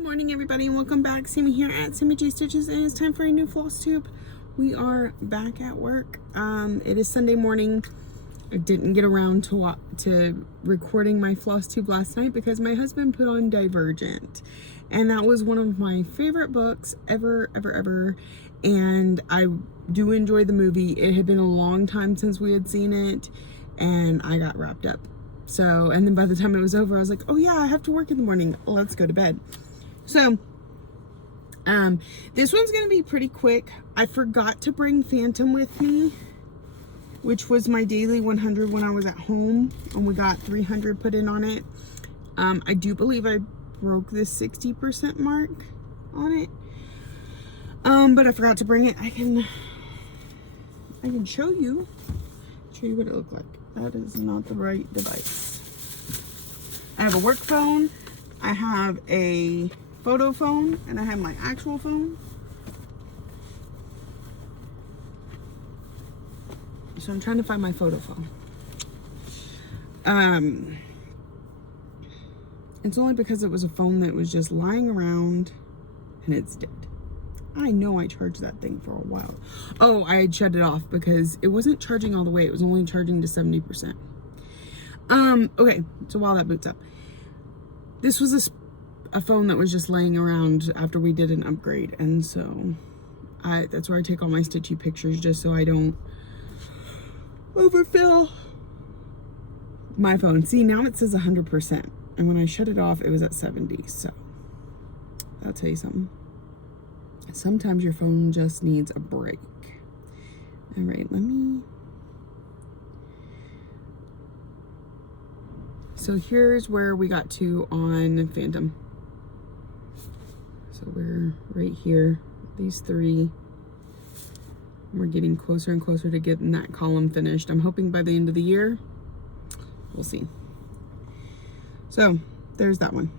Good morning, everybody, and welcome back. Sammy here at Sammy J Stitches, and it's time for a new Flosstube. We are back at work. It is Sunday morning. I didn't get around to recording my Flosstube last night because my husband put on Divergent, and that was one of my favorite books ever. And I do enjoy the movie. It had been a long time since we had seen it, and I got wrapped up. So, and then by the time it was over, I was like, oh yeah, I have to work in the morning. Let's go to bed. So, this one's going to be pretty quick. I forgot to bring Phantom with me, which was my daily 100 when I was at home, and we got 300 put in on it. I do believe I broke the 60% mark on it. But I forgot to bring it. I can show you what it looked like. That is not the right device. I have a work phone, I have a photo phone, and I have my actual phone. So I'm trying to find my photo phone. It's only because it was a phone that was just lying around and it's dead. I know I charged that thing for a while. Oh, I had shut it off because it wasn't charging all the way. It was only charging to 70%. Okay, so while that boots up, this was a phone that was just laying around after we did an upgrade, and so that's where I take all my stitchy pictures, just so I don't overfill my phone. See, now it says 100%, and when I shut it off, it was at 70. So I'll tell you something. Sometimes your phone just needs a break. All right, so here's where we got to on Phantom. So we're right here, these three. We're getting closer and closer to getting that column finished. I'm hoping by the end of the year. We'll see. So there's that one.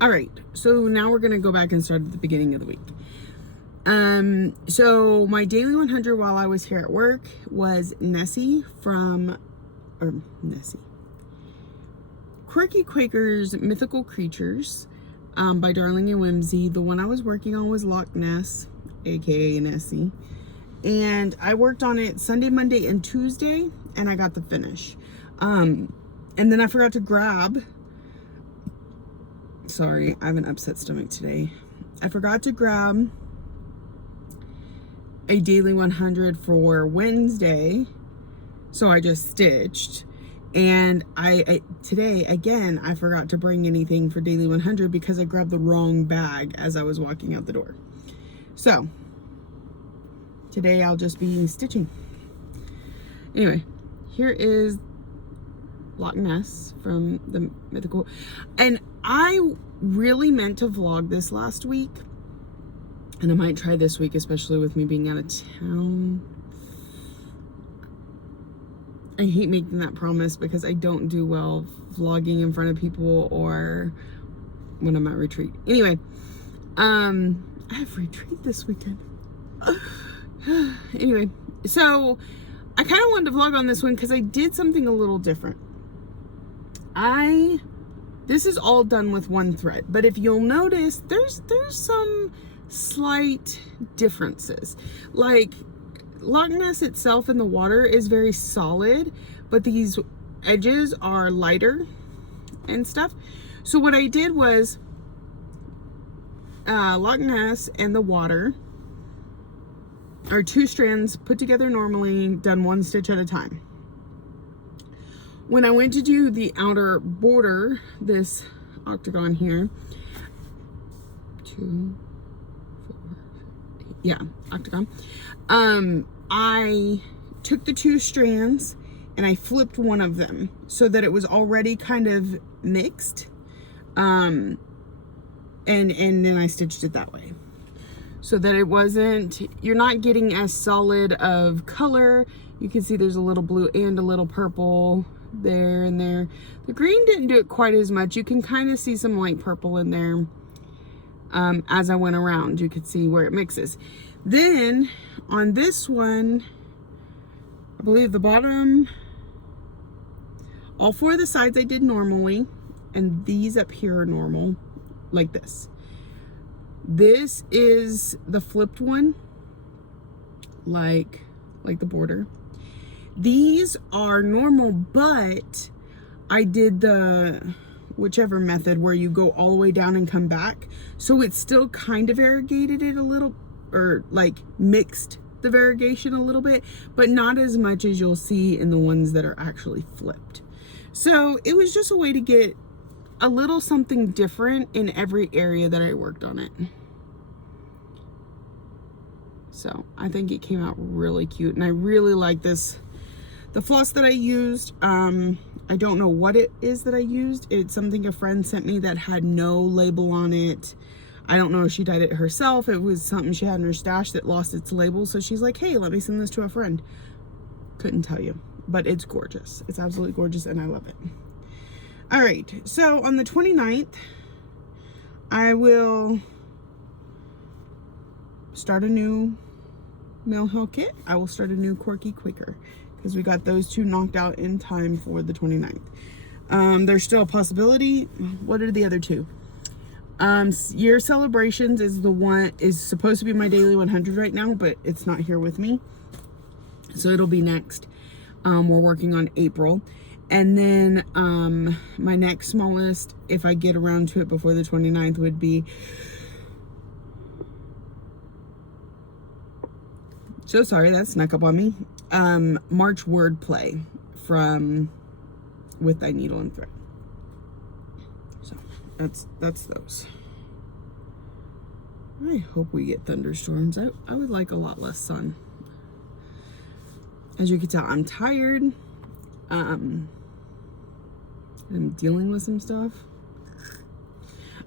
All right, so now we're gonna go back and start at the beginning of the week. So my daily 100 while I was here at work was Quirky Quaker's Mythical Creatures by Darling and Whimsy. The one I was working on was Loch Ness, aka Nessie. And I worked on it Sunday, Monday, and Tuesday, and I got the finish. And then I forgot to grab, sorry, I have an upset stomach today. I forgot to grab a daily 100 for Wednesday, so I just stitched. And I today, again, I forgot to bring anything for daily 100 because I grabbed the wrong bag as I was walking out the door. So today I'll just be stitching. Anyway, here is Loch Ness from the Mythical. And I really meant to vlog this last week, and I might try this week, especially with me being out of town. I hate making that promise because I don't do well vlogging in front of people or when I'm at retreat. Anyway, I have retreat this weekend. Anyway, so I kind of wanted to vlog on this one because I did something a little different. This is all done with one thread, but if you'll notice, there's some slight differences. Like, Loch Ness itself in the water is very solid, but these edges are lighter and stuff. So what I did was Loch Ness and the water are two strands put together normally, done one stitch at a time. When I went to do the outer border, this octagon here, 2, 4, 8, yeah, octagon, I took the two strands and I flipped one of them so that it was already kind of mixed, and then I stitched it that way so that it wasn't, you're not getting as solid of color. You can see there's a little blue and a little purple there and there. The green didn't do it quite as much. You can kind of see some light purple in there. As I went around, you could see where it mixes. Then on this one, I believe the bottom, all four of the sides I did normally, and these up here are normal, like this. This is the flipped one, like the border. These are normal, but I did the whichever method where you go all the way down and come back. So it still kind of variegated it a little, or like mixed the variegation a little bit, but not as much as you'll see in the ones that are actually flipped. So it was just a way to get a little something different in every area that I worked on it. So I think it came out really cute, and I really like this. The floss that I used, I don't know what it is that I used. It's something a friend sent me that had no label on it. I don't know if she dyed it herself. It was something she had in her stash that lost its label. So she's like, hey, let me send this to a friend. Couldn't tell you, but it's gorgeous. It's absolutely gorgeous, and I love it. All right, so on the 29th, I will start a new Mill Hill kit. I will start a new Quirky Quaker, because we got those two knocked out in time for the 29th. There's still a possibility. What are the other two? Year Celebrations is the one, is supposed to be my daily 100 right now, but it's not here with me, so it'll be next. We're working on April, and then my next smallest, if I get around to it before the 29th, would be, so sorry, that snuck up on me, March Wordplay from With Thy Needle and Thread. So that's those. I hope we get thunderstorms. I would like a lot less sun. As you can tell, I'm tired. I'm dealing with some stuff.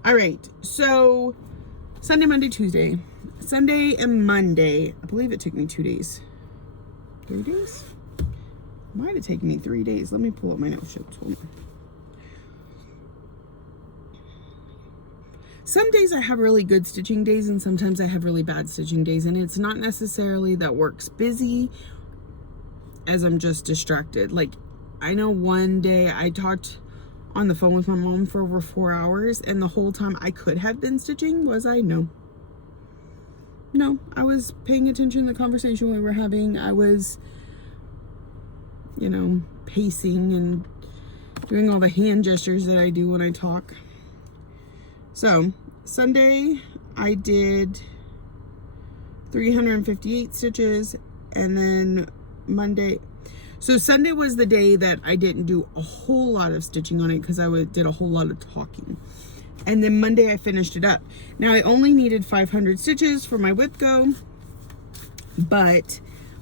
All right, so Sunday, Monday, Tuesday. Sunday and Monday, I believe it took me 2 days. 3 days? Might have taken me 3 days. Let me pull up my notes. Hold on. Some days I have really good stitching days, and sometimes I have really bad stitching days, and it's not necessarily that work's busy, as I'm just distracted. Like, I know one day I talked on the phone with my mom for over 4 hours, and the whole time I could have been stitching. Was I? No, I was paying attention to the conversation we were having. I was, you know, pacing and doing all the hand gestures that I do when I talk. So Sunday I did 358 stitches, and then Monday, so Sunday was the day that I didn't do a whole lot of stitching on it because I did a whole lot of talking. And then Monday I finished it up. Now I only needed 500 stitches for my whip go, but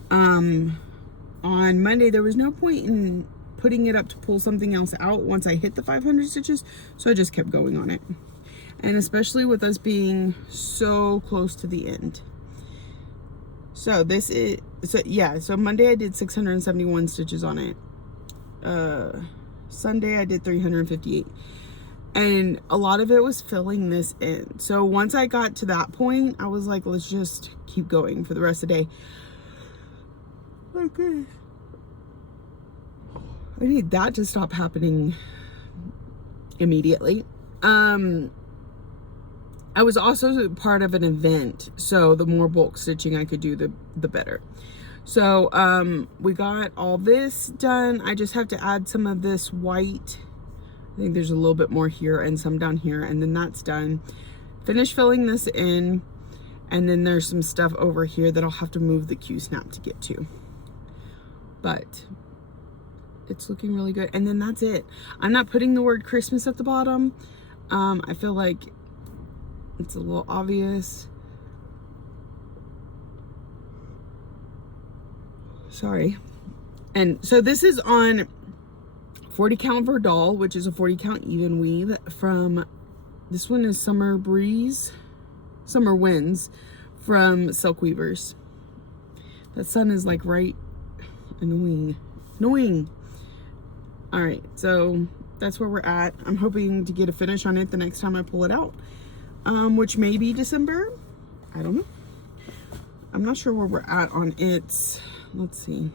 on Monday there was no point in putting it up to pull something else out once I hit the 500 stitches, so I just kept going on it. And especially with us being so close to the end. So this is, so Monday I did 671 stitches on it. Sunday I did 358. And a lot of it was filling this in. So once I got to that point, I was like, let's just keep going for the rest of the day. Okay. I need that to stop happening immediately. I was also part of an event, so the more bulk stitching I could do, the better. So we got all this done. I just have to add some of this white. I think there's a little bit more here and some down here, and then that's done. Finish filling this in, and then there's some stuff over here that I'll have to move the Q-snap to get to. But it's looking really good. And then that's it. I'm not putting the word Christmas at the bottom. I feel like it's a little obvious. Sorry. And so this is on 40 count Verdal, which is a 40 count even weave from, this one is Summer Winds from Silk Weavers. That sun is like right, annoying. All right, so that's where we're at. I'm hoping to get a finish on it the next time I pull it out, which may be December. I don't know. I'm not sure where we're at on its, let's see.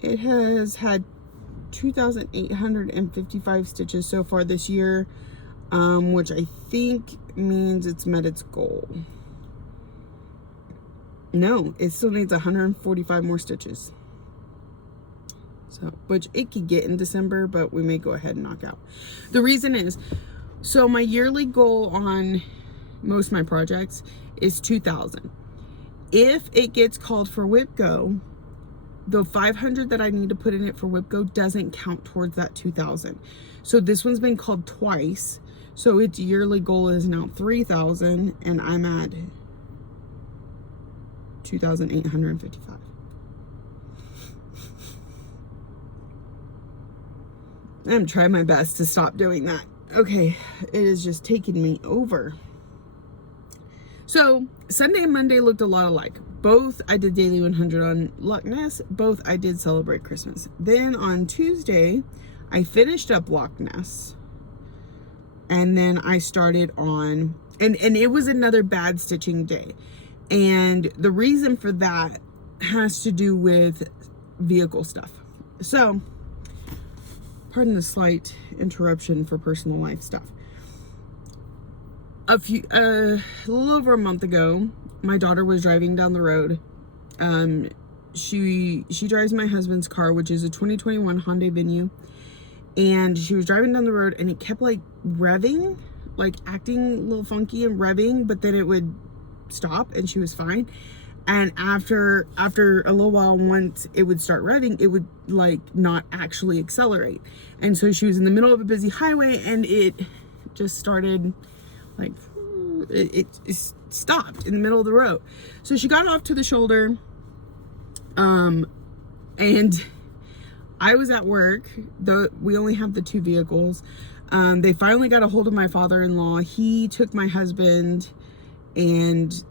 It has had 2,855 stitches so far this year, which I think means it's met its goal. No, it still needs 145 more stitches. So, which it could get in December, but we may go ahead and knock out. The reason is, so my yearly goal on most of my projects is 2,000. If it gets called for WIPGO, the 500 that I need to put in it for WIPGO doesn't count towards that 2,000. So this one's been called twice. So its yearly goal is now 3,000, and I'm at 2,855. I'm trying my best to stop doing that. Okay, it is just taking me over. So Sunday and Monday looked a lot alike. Both I did Daily 100 on Luckness. Both I did Celebrate Christmas. Then on Tuesday, I finished up Loch Ness. And then I started on, and it was another bad stitching day. And the reason for that has to do with vehicle stuff. So, pardon the slight interruption for personal life stuff. A little over a month ago, my daughter was driving down the road. She drives my husband's car, which is a 2021 Hyundai Venue. And she was driving down the road and it kept like revving, like acting a little funky and revving, but then it would stop and she was fine. And after a little while, once it would start revving, it would like not actually accelerate. And so she was in the middle of a busy highway and it just started like, it stopped in the middle of the road. So she got off to the shoulder, and I was at work. We only have the two vehicles. They finally got a hold of my father-in-law. He took my husband and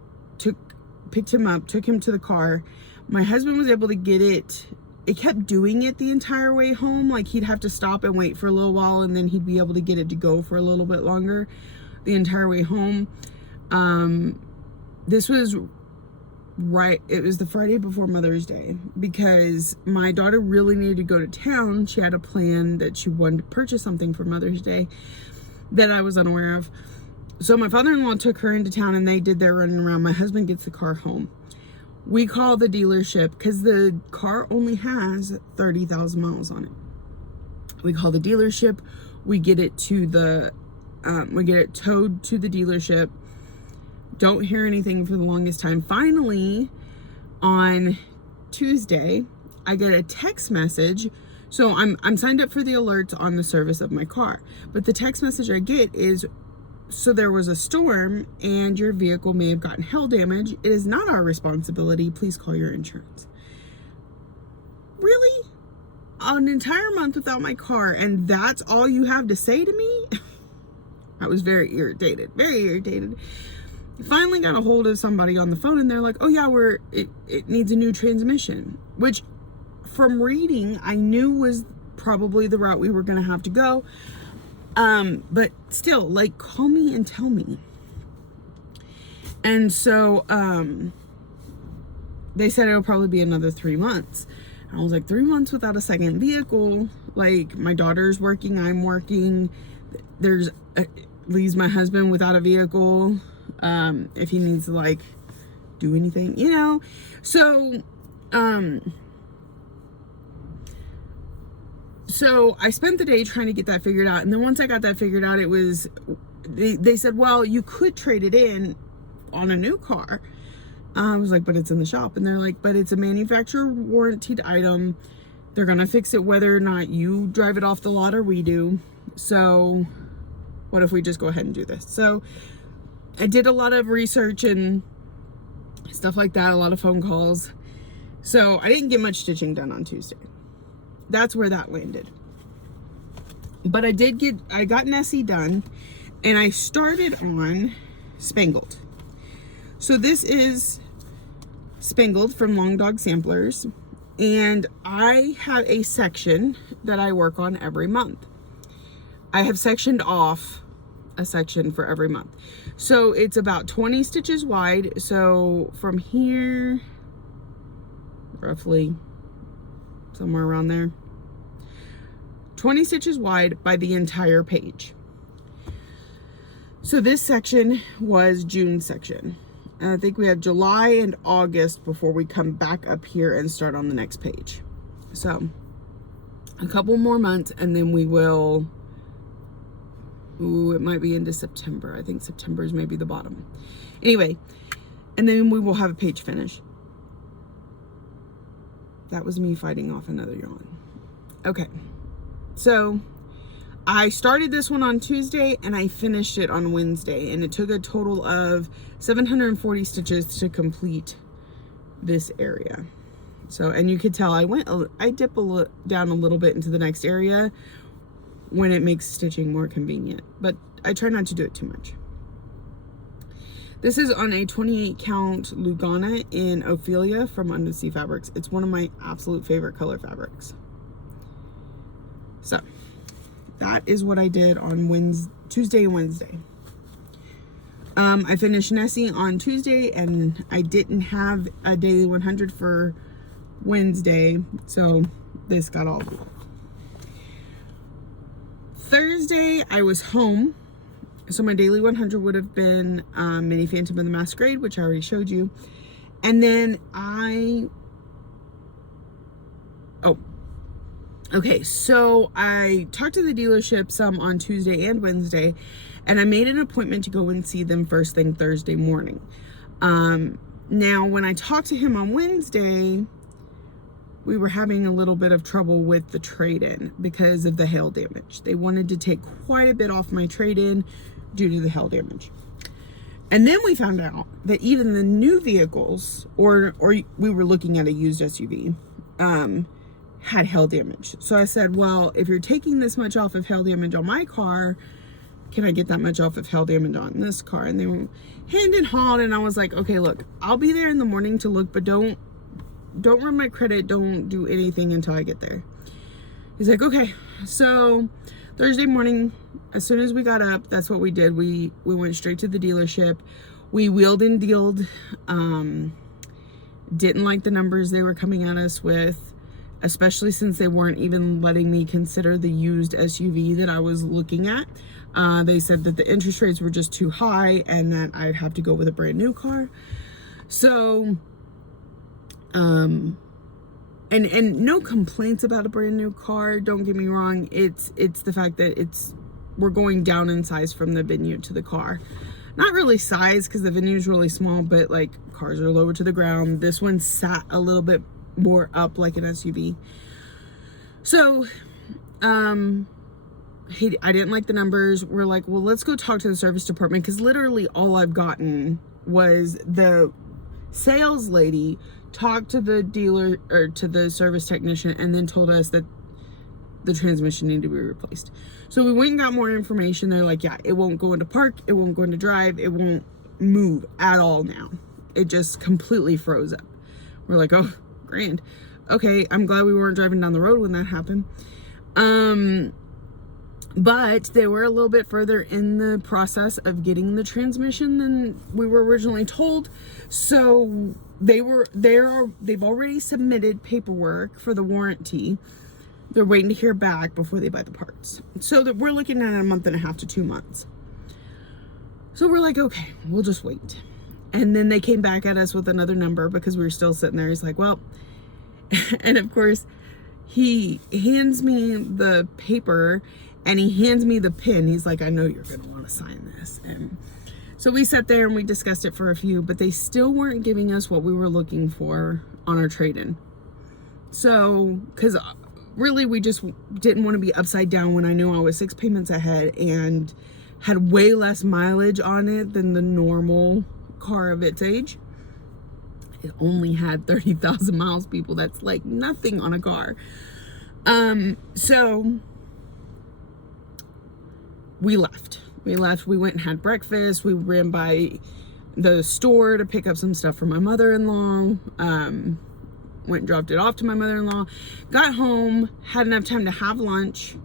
picked him up, took him to the car. My husband was able to get it. It kept doing it the entire way home. Like he'd have to stop and wait for a little while and then he'd be able to get it to go for a little bit longer the entire way home. This was right, it was the Friday before Mother's Day because my daughter really needed to go to town. She had a plan that she wanted to purchase something for Mother's Day that I was unaware of. So my father-in-law took her into town and they did their running around. My husband gets the car home. We call the dealership because the car only has 30,000 miles on it. We call the dealership. We get it to we get it towed to the dealership. Don't hear anything for the longest time. Finally, on Tuesday, I get a text message. So I'm signed up for the alerts on the service of my car. But the text message I get is, so there was a storm and your vehicle may have gotten hail damage. It is not our responsibility. Please call your insurance. Really? An entire month without my car and that's all you have to say to me? I was very irritated. Finally got a hold of somebody on the phone and they're like, oh yeah, it needs a new transmission, which from reading I knew was probably the route we were going to have to go. But still, like, call me and tell me. And so they said it'll probably be another 3 months. And I was like, 3 months without a second vehicle? Like, my daughter's working, I'm working, leaves my husband without a vehicle if he needs to like do anything, you know. So I spent the day trying to get that figured out, and then once I got that figured out, it was they said, well, you could trade it in on a new car. I was like, but it's in the shop, and they're like, but it's a manufacturer warranted item. They're gonna fix it whether or not you drive it off the lot or we do. So what if we just go ahead and do this? So I did a lot of research and stuff like that, a lot of phone calls. So I didn't get much stitching done on Tuesday. That's where that landed. But I got Nessie done and I started on Spangled. So this is Spangled from Long Dog Samplers. And I have a section that I work on every month. I have sectioned off a section for every month. So it's about 20 stitches wide. So from here, roughly somewhere around there, 20 stitches wide by the entire page. So this section was June's section. And I think we have July and August before we come back up here and start on the next page. So a couple more months and then we will, it might be into September. I think September is maybe the bottom. Anyway, and then we will have a page finish. That was me fighting off another yawn. Okay, so I started this one on Tuesday and I finished it on Wednesday, and it took a total of 740 stitches to complete this area. So, and you could tell I dip down a little bit into the next area when it makes stitching more convenient, but I try not to do it too much. This is on a 28 count Lugana in Ophelia from Undersea Fabrics. It's one of my absolute favorite color fabrics. So that is what I did on Tuesday and Wednesday. I finished Nessie on Tuesday and I didn't have a daily 100 for Wednesday, so this got all done. Thursday I was home, so my daily 100 would have been Mini Phantom of the Masquerade, which I already showed you. And then okay, so I talked to the dealership some on Tuesday and Wednesday, and I made an appointment to go and see them first thing Thursday morning. Now, when I talked to him on Wednesday, we were having a little bit of trouble with the trade-in because of the hail damage. They wanted to take quite a bit off my trade-in due to the hail damage. And then we found out that even the new vehicles, or we were looking at a used SUV, had hail damage. So I said, well, if you're taking this much off of hail damage on my car, can I get that much off of hail damage on this car? And they were hand and hawed, and I was like, okay, look, I'll be there in the morning to look, but don't run my credit, don't do anything until I get there. He's like, okay. So Thursday morning, as soon as we got up, that's what we did. We went straight to the dealership. We wheeled and dealed. Didn't like the numbers they were coming at us with, especially since they weren't even letting me consider the used SUV that I was looking at. They said that the interest rates were just too high and that I'd have to go with a brand new car. So, and no complaints about a brand new car, don't get me wrong. It's the fact that we're going down in size from the venue to the car. Not really size, because the venue is really small, but like cars are lower to the ground. This one sat a little bit more up like an SUV. So I didn't like the numbers. We're like, well, let's go talk to the service department, because literally all I've gotten was the sales lady talked to the dealer or to the service technician and then told us that the transmission needed to be replaced. So we went and got more information. They're like, yeah, it won't go into park, it won't go into drive, it won't move at all now. It just completely froze up. We're like, oh, grand. Okay, I'm glad we weren't driving down the road when that happened. But they were a little bit further in the process of getting the transmission than we were originally told. So they've already submitted paperwork for the warranty. They're waiting to hear back before they buy the parts. So that we're looking at a month and a half to 2 months. So we're like, okay, we'll just wait. And then they came back at us with another number because we were still sitting there. He's like, well, and of course he hands me the paper and he hands me the pin. He's like, I know you're going to want to sign this. And so we sat there and we discussed it for a few, but they still weren't giving us what we were looking for on our trade-in. So, because really we just didn't want to be upside down when I knew I was 6 payments ahead and had way less mileage on it than the normal car of its age. It only had 30,000 miles, people. That's like nothing on a car. So we left. We went and had breakfast. We ran by the store to pick up some stuff for my mother-in-law. Went and dropped it off to my mother-in-law. Got home, had enough time to have lunch,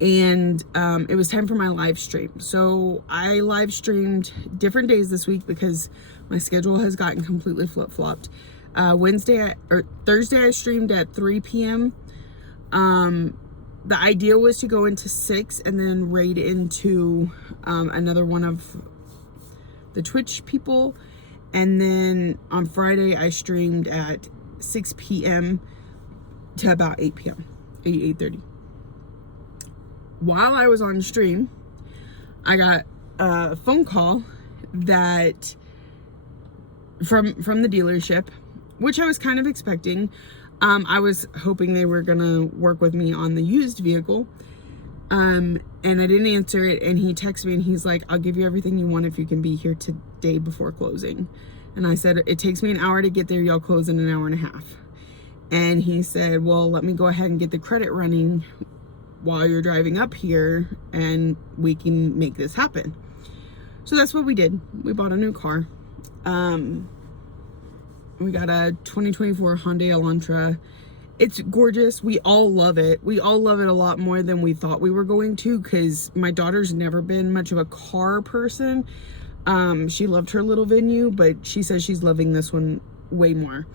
and it was time for my live stream. So I live streamed different days this week because my schedule has gotten completely flip-flopped. Thursday I streamed at 3 p.m. the idea was to go into 6 and then raid into another one of the Twitch people. And then on Friday, I streamed at 6 p.m. to about 8 p.m. 8:30. While I was on stream, I got a phone call that from the dealership, which I was kind of expecting. I was hoping they were gonna work with me on the used vehicle. And I didn't answer it, and he texted me and he's like, I'll give you everything you want if you can be here today before closing. And I said, it takes me an hour to get there, y'all close in an hour and a half. And he said, well, let me go ahead and get the credit running while you're driving up here and we can make this happen. So that's what we did. We bought a new car. We got a 2024 Hyundai Elantra. It's gorgeous. We all love it. We all love it a lot more than we thought we were going to, because my daughter's never been much of a car person. She loved her little Venue, but she says she's loving this one way more.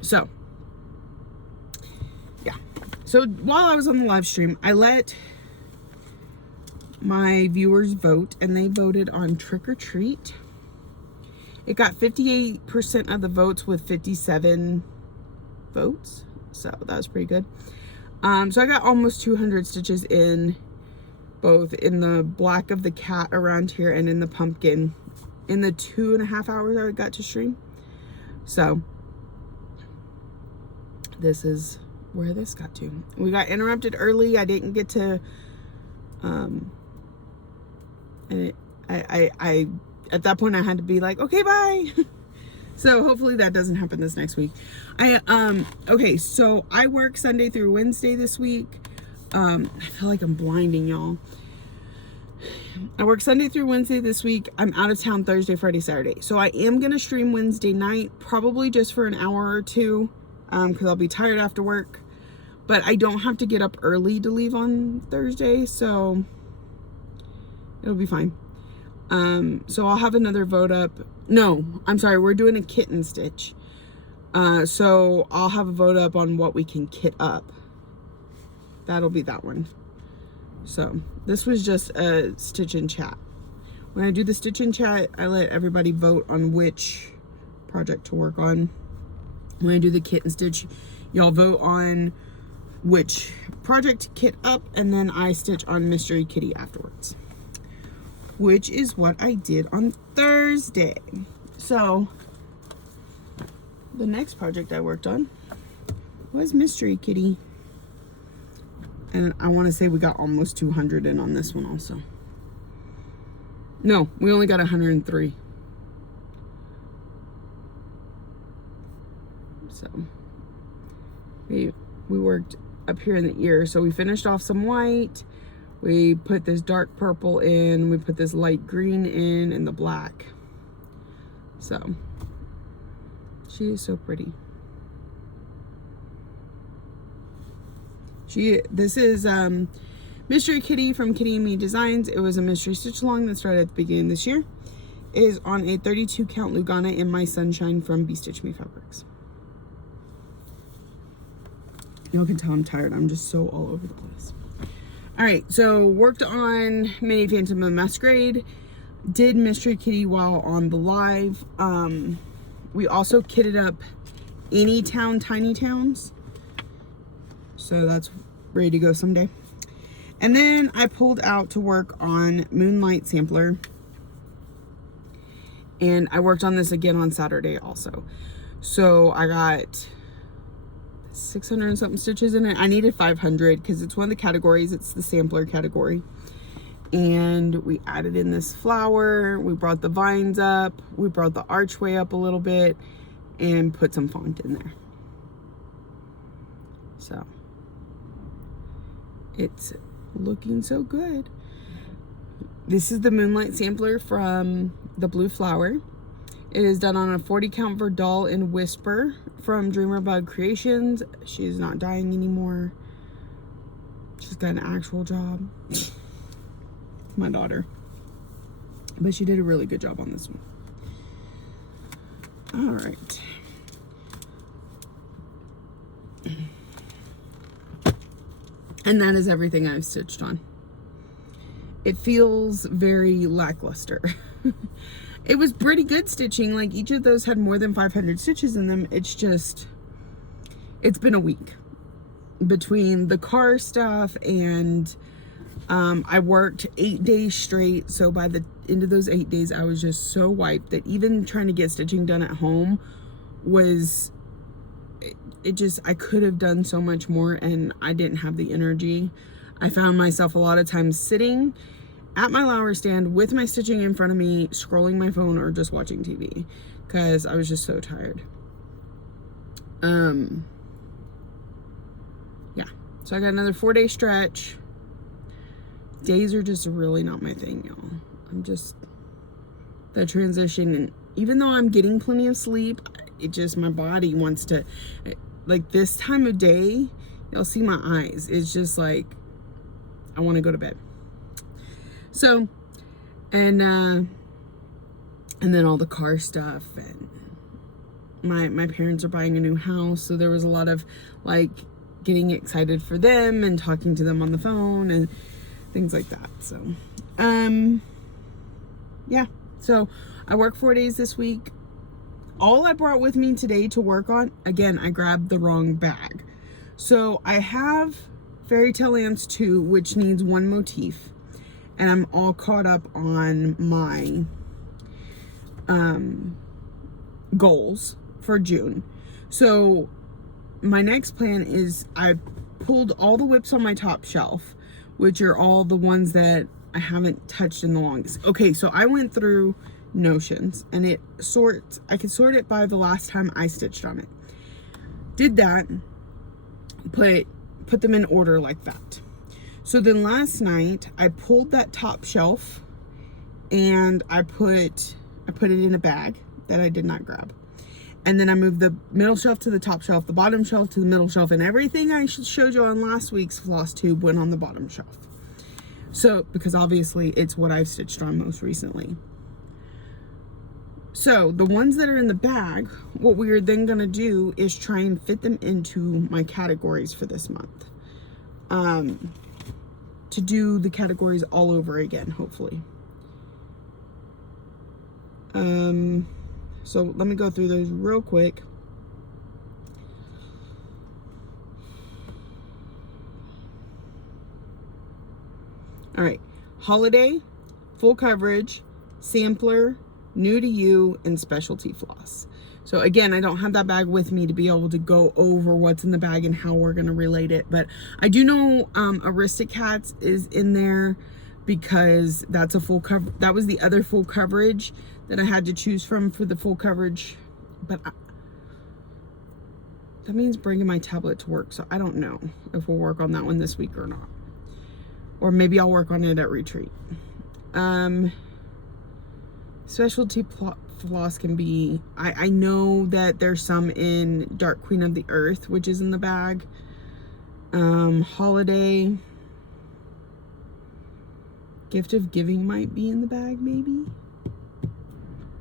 So yeah. So while I was on the live stream, I let my viewers vote, and they voted on Trick or Treat. It got 58% of the votes with 57 votes, so that was pretty good. So I got almost 200 stitches in, both in the black of the cat around here and in the pumpkin, in the 2.5 hours I got to stream. So this is where this got to. We got interrupted early. I didn't get to and I at that point I had to be like, okay, bye. So hopefully that doesn't happen this next week. Okay, so I work Sunday through Wednesday this week. I feel like I'm blinding y'all. I work Sunday through Wednesday this week. I'm out of town Thursday, Friday, Saturday. So I am gonna stream Wednesday night, probably just for an hour or two, because I'll be tired after work. But I don't have to get up early to leave on Thursday, so it'll be fine. So I'll have another vote up. No, I'm sorry, we're doing a kitten stitch. So I'll have a vote up on what we can kit up. That'll be that one. So this was just a stitch and chat. When I do the stitch and chat, I let everybody vote on which project to work on. When I do the kitten stitch, y'all vote on which project to kit up, and then I stitch on Mystery Kitty afterwards, which is what I did on Thursday. So the next project I worked on was Mystery Kitty. And I want to say we got almost 200 in on this one also. No, we only got 103. So we worked up here in the ear. So we finished off some white. We put this dark purple in, we put this light green in, and the black. So she is so pretty. This is Mystery Kitty from Kitty and Me Designs. It was a mystery stitch along that started at the beginning of this year. It is on a 32 count Lugana in My Sunshine from Be Stitch Me Fabrics. Y'all can tell I'm tired. I'm just so all over the place. All right, so worked on Mini Phantom of Masquerade, did Mystery Kitty while on the live. We also kitted up Any Town Tiny Towns, so that's ready to go someday. And then I pulled out to work on Moonlight Sampler, and I worked on this again on Saturday also. So I got 600 and something stitches in it. I needed 500 because it's one of the categories. It's the sampler category. And we added in this flower. We brought the vines up. We brought the archway up a little bit and put some font in there. So it's looking so good. This is the Moonlight Sampler from the Blue Flower. It is done on a 40 count Verdal in Whisper from Dreamerbug Creations. She is not dying anymore. She's got an actual job. My daughter. But she did a really good job on this one. All right. And that is everything I've stitched on. It feels very lackluster. It was pretty good stitching. Like, each of those had more than 500 stitches in them. It's just, it's been a week between the car stuff and I worked 8 days straight. So by the end of those 8 days, I was just so wiped that even trying to get stitching done at home was, it just, I could have done so much more and I didn't have the energy. I found myself a lot of times sitting at my lower stand with my stitching in front of me, scrolling my phone or just watching TV because I was just so tired. Yeah, so I got another 4-day stretch. Days are just really not my thing, y'all. I'm just, the transition, and even though I'm getting plenty of sleep, it just, my body wants to, like, this time of day, you'll see my eyes. It's just like, I want to go to bed. So, and then all the car stuff, and my parents are buying a new house, so there was a lot of like getting excited for them and talking to them on the phone and things like that. So, yeah. So I work 4 days this week. All I brought with me today to work on, again, I grabbed the wrong bag. So I have Fairy Tale Lands 2, which needs 1 motif. And I'm all caught up on my goals for June. So my next plan is I pulled all the whips on my top shelf, which are all the ones that I haven't touched in the longest. Okay, so I went through Notions and it sorts, I could sort it by the last time I stitched on it. Did that, put them in order like that. So then last night I pulled that top shelf and I put it in a bag that I did not grab. And then I moved the middle shelf to the top shelf, the bottom shelf to the middle shelf, and everything I showed you on last week's Flosstube went on the bottom shelf. So, because obviously it's what I've stitched on most recently. So the ones that are in the bag, what we're then gonna do is try and fit them into my categories for this month. To do the categories all over again, hopefully. So let me go through those real quick. All right, holiday, full coverage, sampler, new to you, and specialty floss. So again, I don't have that bag with me to be able to go over what's in the bag and how we're gonna relate it, but I do know Aristocats is in there because that's a full cover. That was the other full coverage that I had to choose from for the full coverage, but that means bringing my tablet to work, so I don't know if we'll work on that one this week or not. Or maybe I'll work on it at retreat. Specialty floss can be, I know that there's some in Dark Queen of the Earth, which is in the bag. Holiday, Gift of Giving might be in the bag, maybe.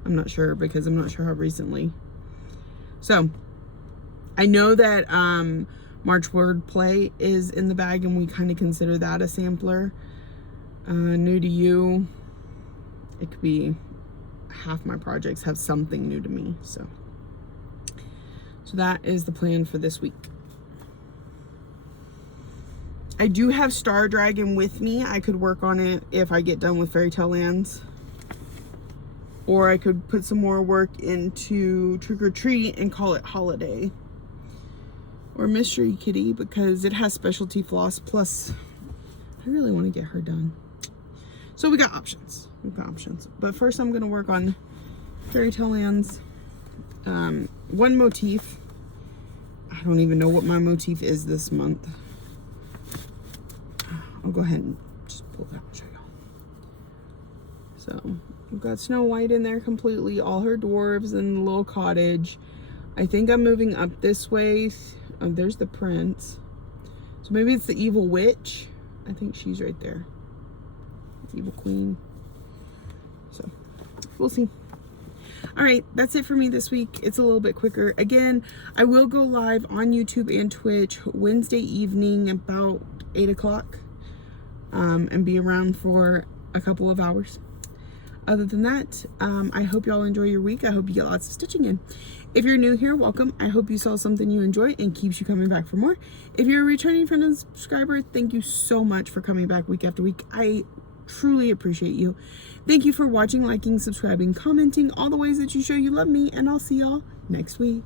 I'm not sure because I'm not sure how recently. So I know that March Wordplay is in the bag and we kind of consider that a sampler. New to you, it could be half my projects have something new to me. So that is the plan for this week. I do have Star Dragon with me. I could work on it if I get done with Fairy Tale Lands. Or I could put some more work into Trick or Treat and call it Holiday. Or Mystery Kitty because it has specialty floss. Plus, I really want to get her done. So we got options. We've got options. But first I'm going to work on Fairy Tale Lands. 1 motif. I don't even know what my motif is this month. I'll go ahead and just pull that and show y'all. So we've got Snow White in there completely, all her dwarves and the little cottage. I think I'm moving up this way. Oh, there's the prince. So maybe it's the evil witch. I think she's right there. Evil queen. So we'll see. All right, that's it for me this week. It's a little bit quicker. Again, I will go live on YouTube and Twitch Wednesday evening about 8 o'clock and be around for a couple of hours. Other than that, I hope y'all enjoy your week. I hope you get lots of stitching in. If you're new here, welcome. I hope you saw something you enjoy and keeps you coming back for more. If you're a returning friend and subscriber, thank you so much for coming back week after week. I truly appreciate you. Thank you for watching, liking, subscribing, commenting, all the ways that you show you love me, and I'll see y'all next week.